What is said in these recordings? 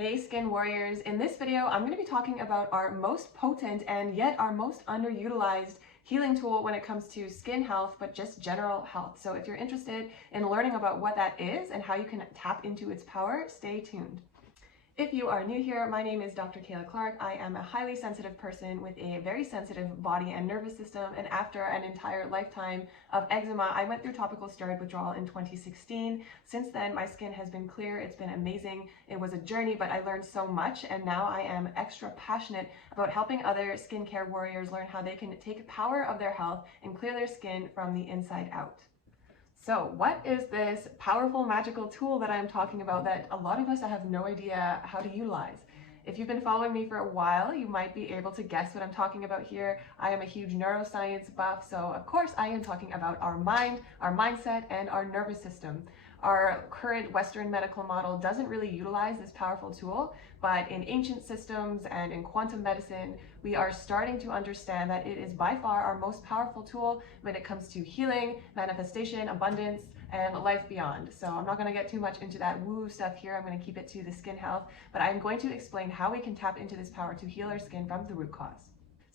Hey skin warriors, in this video I'm going to be talking about our most potent and yet our most underutilized healing tool when it comes to skin health, but just general health. So if you're interested in learning about what that is and how you can tap into its power, stay tuned. If you are new here, my name is Dr. Kayla Clark. I am a highly sensitive person with a very sensitive body and nervous system, and after an entire lifetime of eczema, I went through topical steroid withdrawal in 2016. Since then, my skin has been clear. It's been amazing. It was a journey, but I learned so much, and now I am extra passionate about helping other skincare warriors learn how they can take power of their health and clear their skin from the inside out. So what is this powerful magical tool that I'm talking about that a lot of us have no idea how to utilize? If you've been following me for a while, you might be able to guess what I'm talking about here. I am a huge neuroscience buff, so of course I am talking about our mind, our mindset, and our nervous system. Our current Western medical model doesn't really utilize this powerful tool, but in ancient systems and in quantum medicine, we are starting to understand that it is by far our most powerful tool when it comes to healing, manifestation, abundance, and life beyond. So I'm not going to get too much into that woo stuff here. I'm going to keep it to the skin health, but I'm going to explain how we can tap into this power to heal our skin from the root cause.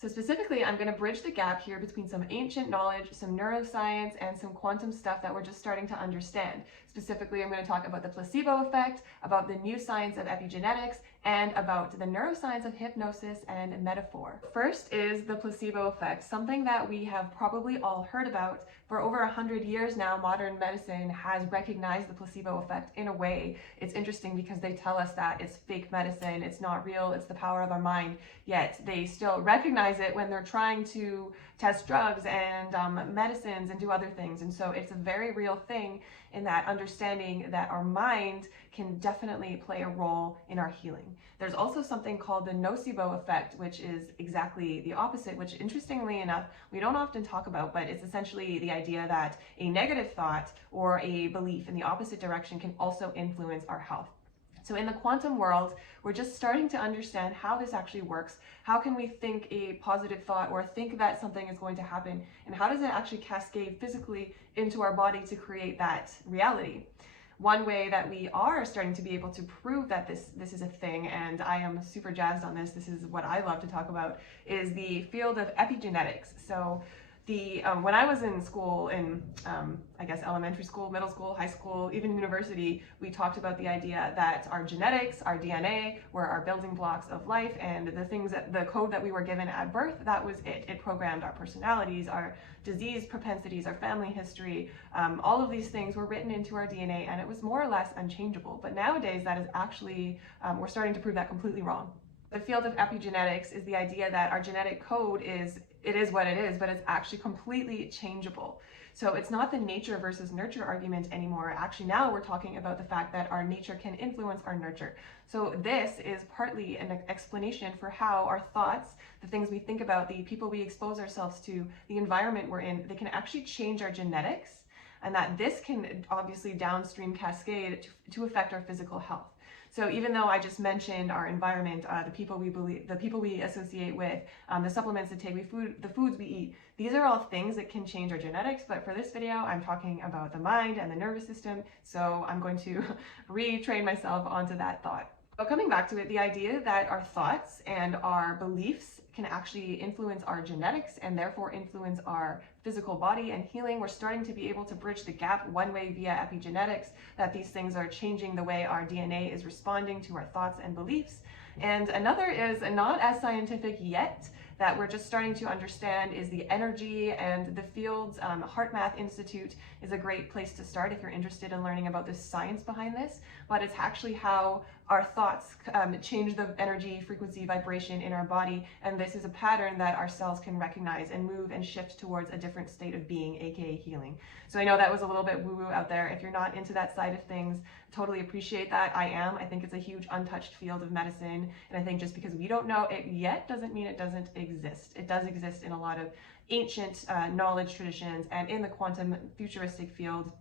So specifically, I'm going to bridge the gap here between some ancient knowledge, some neuroscience, and some quantum stuff that we're just starting to understand. Specifically, I'm going to talk about the placebo effect, about the new science of epigenetics, and about the neuroscience of hypnosis and metaphor. First is the placebo effect, something that we have probably all heard about. For over 100 years now, modern medicine has recognized the placebo effect in a way. It's interesting because they tell us that it's fake medicine, it's not real, it's the power of our mind, yet they still recognize it when they're trying to test drugs and medicines and do other things. And so it's a very real thing in that understanding that our mind can definitely play a role in our healing. There's also something called the nocebo effect, which is exactly the opposite, which interestingly enough, we don't often talk about, but it's essentially the idea that a negative thought or a belief in the opposite direction can also influence our health. So in the quantum world, we're just starting to understand how this actually works. How can we think a positive thought or think that something is going to happen? And how does it actually cascade physically into our body to create that reality? One way that we are starting to be able to prove that this is a thing, and I am super jazzed on this is what I love to talk about, is the field of epigenetics. So when I was in school, in I guess elementary school, middle school, high school, even university, we talked about the idea that our genetics, our DNA, were our building blocks of life, and the code that we were given at birth, that was it. It programmed our personalities, our disease propensities, our family history. All of these things were written into our DNA, and it was more or less unchangeable. But nowadays, that is actually, we're starting to prove that completely wrong. The field of epigenetics is the idea that our genetic code is what it is, but it's actually completely changeable. So it's not the nature versus nurture argument anymore. Actually, now we're talking about the fact that our nature can influence our nurture. So this is partly an explanation for how our thoughts, the things we think about, the people we expose ourselves to, the environment we're in, they can actually change our genetics, and that this can obviously downstream cascade to affect our physical health. So even though I just mentioned our environment, the people we associate with, the supplements to take, the foods we eat, these are all things that can change our genetics. But for this video, I'm talking about the mind and the nervous system. So I'm going to retrain myself onto that thought. But coming back to it, the idea that our thoughts and our beliefs can actually influence our genetics and therefore influence our physical body and healing. We're starting to be able to bridge the gap one way via epigenetics, that these things are changing the way our DNA is responding to our thoughts and beliefs. And another is not as scientific yet, that we're just starting to understand, is the energy and the fields. Heart Math Institute is a great place to start if you're interested in learning about the science behind this, but it's actually how our thoughts change the energy, frequency, vibration in our body, and this is a pattern that our cells can recognize and move and shift towards a different state of being, aka healing. So I know that was a little bit woo-woo out there. If you're not into that side of things, totally appreciate that. I am. I think it's a huge untouched field of medicine, and I think just because we don't know it yet doesn't mean it doesn't exist. It does exist in a lot of ancient knowledge traditions and in the quantum futuristic field.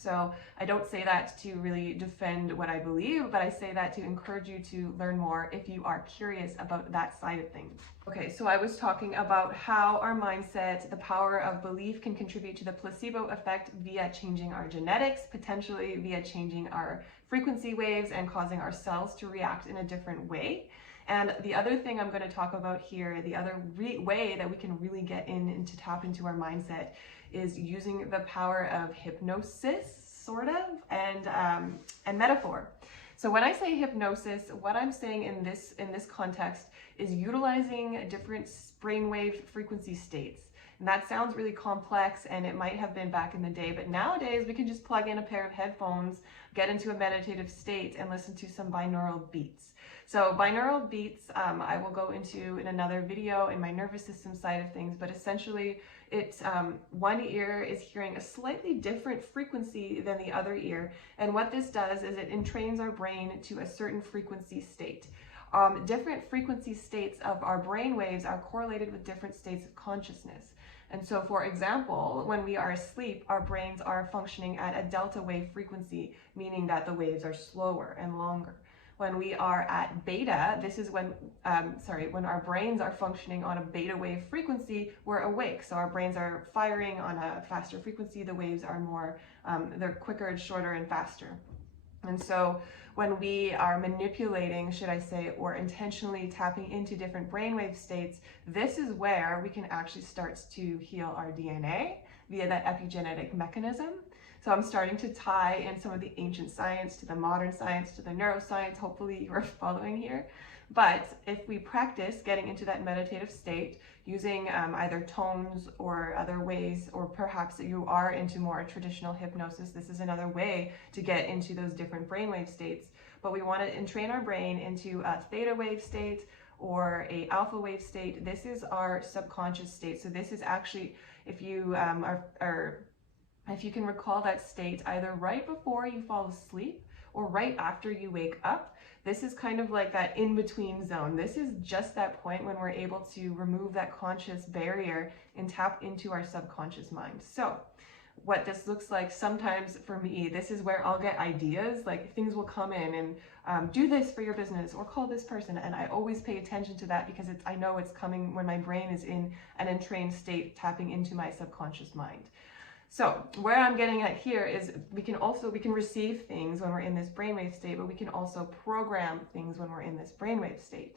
So I don't say that to really defend what I believe, but I say that to encourage you to learn more if you are curious about that side of things. Okay, so I was talking about how our mindset, the power of belief, can contribute to the placebo effect via changing our genetics, potentially via changing our frequency waves and causing our cells to react in a different way. And the other thing I'm going to talk about here, the other way that we can really get in and to tap into our mindset, is using the power of hypnosis, sort of, and metaphor. So when I say hypnosis, what I'm saying in this context is utilizing different brainwave frequency states. And that sounds really complex, and it might have been back in the day, but nowadays we can just plug in a pair of headphones, get into a meditative state, and listen to some binaural beats. So binaural beats, I will go into in another video in my nervous system side of things, but essentially it's one ear is hearing a slightly different frequency than the other ear. And what this does is it entrains our brain to a certain frequency state. Different frequency states of our brain waves are correlated with different states of consciousness. And so, for example, when we are asleep, our brains are functioning at a delta wave frequency, meaning that the waves are slower and longer. When we are at beta, this is when our brains are functioning on a beta wave frequency, we're awake. So our brains are firing on a faster frequency. The waves are more, they're quicker and shorter and faster. And so when we are manipulating, should I say, or intentionally tapping into different brainwave states, this is where we can actually start to heal our DNA via that epigenetic mechanism. So I'm starting to tie in some of the ancient science to the modern science, to the neuroscience. Hopefully you are following here. But if we practice getting into that meditative state using either tones or other ways, or perhaps you are into more traditional hypnosis, this is another way to get into those different brainwave states. But we want to entrain our brain into a theta wave state or a alpha wave state. This is our subconscious state. So this is actually, if you if you can recall that state either right before you fall asleep or right after you wake up, this is kind of like that in-between zone. This is just that point when we're able to remove that conscious barrier and tap into our subconscious mind. So what this looks like sometimes for me, this is where I'll get ideas, like things will come in and do this for your business or call this person. And I always pay attention to that because I know it's coming when my brain is in an entrained state, tapping into my subconscious mind. So where I'm getting at here is we can receive things when we're in this brainwave state, but we can also program things when we're in this brainwave state.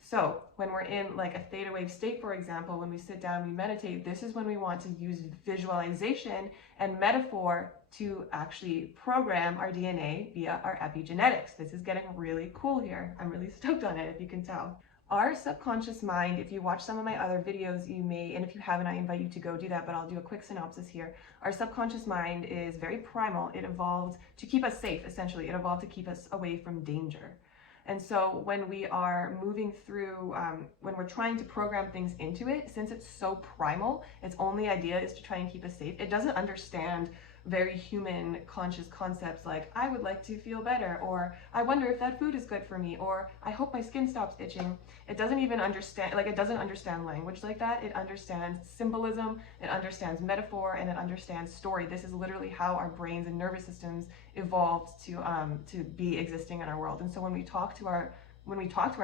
So when we're in like a theta wave state, for example, when we sit down, we meditate, this is when we want to use visualization and metaphor to actually program our DNA via our epigenetics. This is getting really cool here. I'm really stoked on it, if you can tell. Our subconscious mind, if you watch some of my other videos, you may, and if you haven't, I invite you to go do that, but I'll do a quick synopsis here. Our subconscious mind is very primal. It evolved to keep us safe, essentially. It evolved to keep us away from danger. And so when we are moving through, when we're trying to program things into it, since it's so primal, its only idea is to try and keep us safe. It doesn't understand very human conscious concepts like I would like to feel better, or I wonder if that food is good for me, or I hope my skin stops itching. It doesn't even understand, like it doesn't understand language like that. It understands symbolism, it understands metaphor, and it understands story. This is literally how our brains and nervous systems evolved to be existing in our world. And so when we talk to our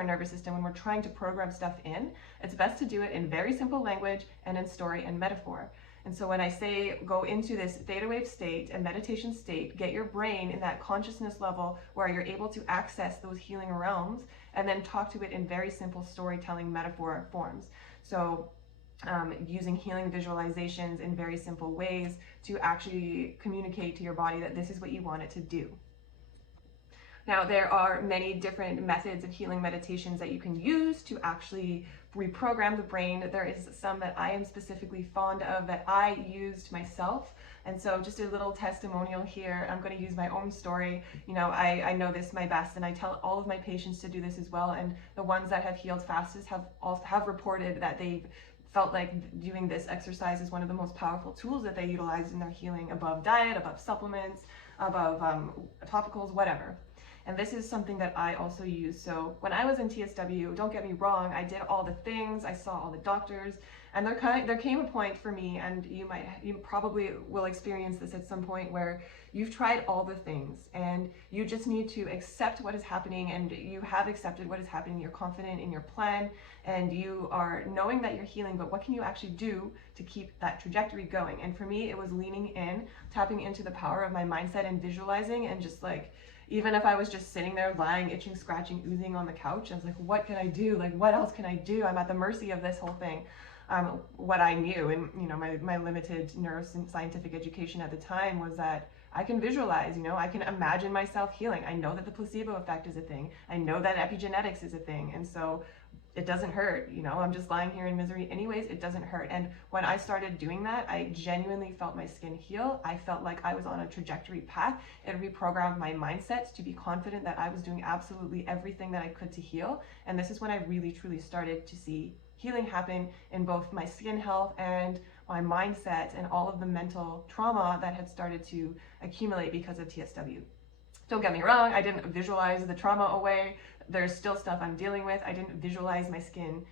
nervous system, when we're trying to program stuff in, it's best to do it in very simple language and in story and metaphor. And so when I say go into this theta wave state and meditation state, get your brain in that consciousness level where you're able to access those healing realms and then talk to it in very simple storytelling metaphor forms. So using healing visualizations in very simple ways to actually communicate to your body that this is what you want it to do. Now, there are many different methods of healing meditations that you can use to actually reprogram the brain. There is some that I am specifically fond of that I used myself. And so just a little testimonial here. I'm going to use my own story. You know, I know this my best, and I tell all of my patients to do this as well. And the ones that have healed fastest have reported that they've felt like doing this exercise is one of the most powerful tools that they utilize in their healing, above diet, above supplements, above topicals, whatever. And this is something that I also use. So when I was in TSW, don't get me wrong, I did all the things, I saw all the doctors, and there came a point for me, and you probably will experience this at some point, where you've tried all the things and you just need to accept what is happening, and you have accepted what is happening. You're confident in your plan and you are knowing that you're healing, but what can you actually do to keep that trajectory going? And for me, it was leaning in, tapping into the power of my mindset and visualizing, and just like, Even if I was just sitting there lying, itching, scratching, oozing on the couch, I was like, what can I do? Like, what else can I do? I'm at the mercy of this whole thing. What I knew, and my limited neuroscientific education at the time, was that I can visualize, I can imagine myself healing. I know that the placebo effect is a thing. I know that epigenetics is a thing. And so it doesn't hurt, I'm just lying here in misery anyways, it doesn't hurt. And when I started doing that, I genuinely felt my skin heal. I felt like I was on a trajectory path. It reprogrammed my mindset to be confident that I was doing absolutely everything that I could to heal. And this is when I really, truly started to see healing happen in both my skin health and my mindset and all of the mental trauma that had started to accumulate because of TSW. Don't get me wrong, I didn't visualize the trauma away. There's still stuff I'm dealing with. I didn't visualize my skin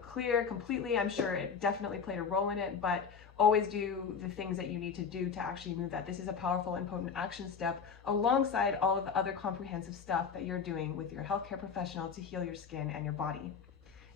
clear completely. I'm sure it definitely played a role in it, but always do the things that you need to do to actually move that. This is a powerful and potent action step alongside all of the other comprehensive stuff that you're doing with your healthcare professional to heal your skin and your body.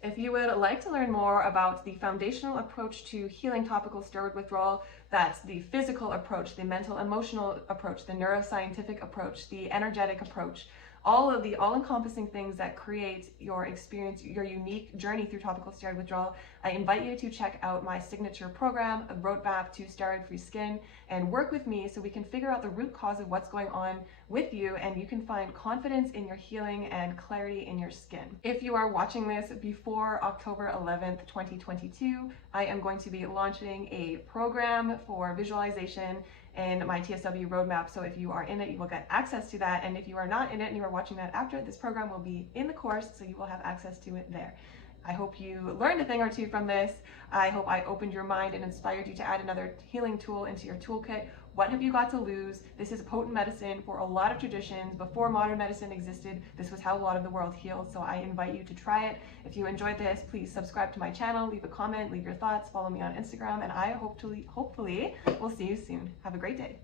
If you would like to learn more about the foundational approach to healing topical steroid withdrawal, that's the physical approach, the mental emotional approach, the neuroscientific approach, the energetic approach, all of the all-encompassing things that create your experience, your unique journey through topical steroid withdrawal, I invite you to check out my signature program, A Roadmap to Steroid-Free Skin, and work with me so we can figure out the root cause of what's going on with you, and you can find confidence in your healing and clarity in your skin. If you are watching this before October 11th, 2022, I am going to be launching a program for visualization in my TSW roadmap. So if you are in it, you will get access to that. And if you are not in it and you are watching that after, this program will be in the course, so you will have access to it there. I hope you learned a thing or two from this. I hope I opened your mind and inspired you to add another healing tool into your toolkit. What have you got to lose? This is a potent medicine for a lot of traditions. Before modern medicine existed, this was how a lot of the world healed. So I invite you to try it. If you enjoyed this, please subscribe to my channel, leave a comment, leave your thoughts, follow me on Instagram, and I hopefully will see you soon. Have a great day.